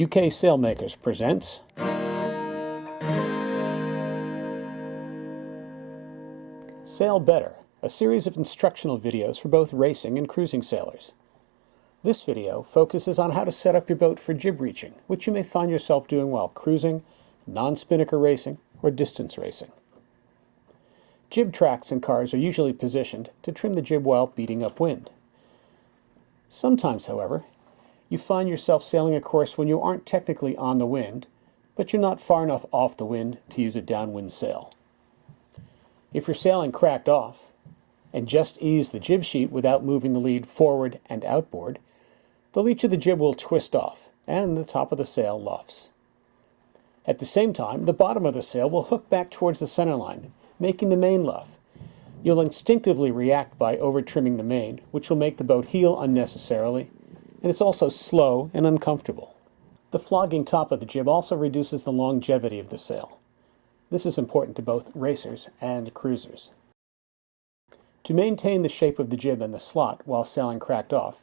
UK Sailmakers presents Sail Better, a series of instructional videos for both racing and cruising sailors. This video focuses on how to set up your boat for jib reaching, which you may find yourself doing while cruising, non-spinnaker racing, or distance racing. Jib tracks in cars are usually positioned to trim the jib while beating up wind. Sometimes, however, you find yourself sailing a course when you aren't technically on the wind, but you're not far enough off the wind to use a downwind sail. If you're sailing cracked off, and just ease the jib sheet without moving the lead forward and outboard, the leech of the jib will twist off, and the top of the sail luffs. At the same time, the bottom of the sail will hook back towards the centerline, making the main luff. You'll instinctively react by over-trimming the main, which will make the boat heel unnecessarily, and it's also slow and uncomfortable. The flogging top of the jib also reduces the longevity of the sail. This is important to both racers and cruisers. To maintain the shape of the jib and the slot while sailing cracked off,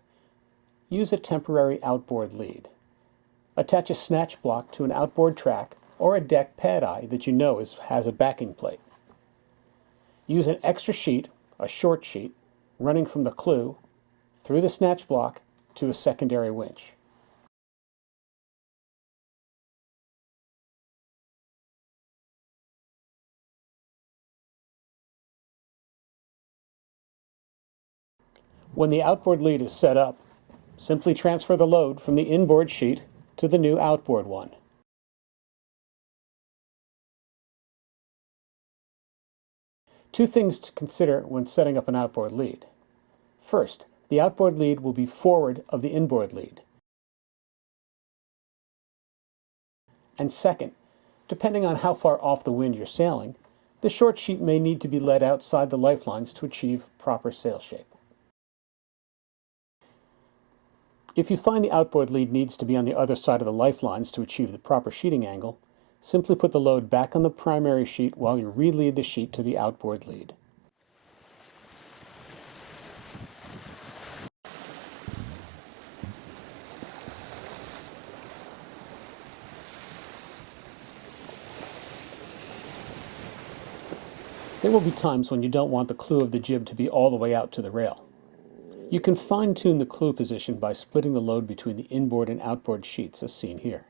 use a temporary outboard lead. Attach a snatch block to an outboard track or a deck pad eye that you know has a backing plate. Use an extra sheet, a short sheet, running from the clew through the snatch block to a secondary winch. When the outboard lead is set up, simply transfer the load from the inboard sheet to the new outboard one. Two things to consider when setting up an outboard lead. First, the outboard lead will be forward of the inboard lead. And second, depending on how far off the wind you're sailing, the short sheet may need to be led outside the lifelines to achieve proper sail shape. If you find the outboard lead needs to be on the other side of the lifelines to achieve the proper sheeting angle, simply put the load back on the primary sheet while you re-lead the sheet to the outboard lead. There will be times when you don't want the clew of the jib to be all the way out to the rail. You can fine-tune the clew position by splitting the load between the inboard and outboard sheets as seen here.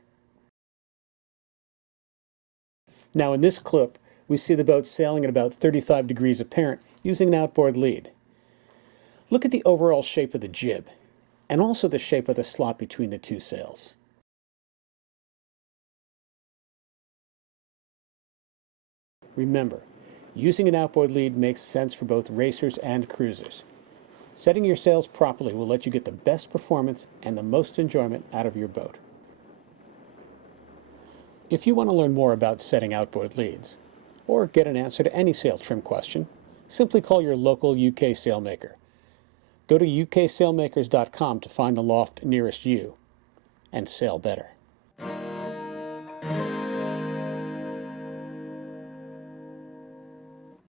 Now in this clip, we see the boat sailing at about 35 degrees apparent using an outboard lead. Look at the overall shape of the jib, and also the shape of the slot between the two sails. Remember, using an outboard lead makes sense for both racers and cruisers. Setting your sails properly will let you get the best performance and the most enjoyment out of your boat. If you want to learn more about setting outboard leads, or get an answer to any sail trim question, simply call your local UK sailmaker. Go to uksailmakers.com to find the loft nearest you, and sail better.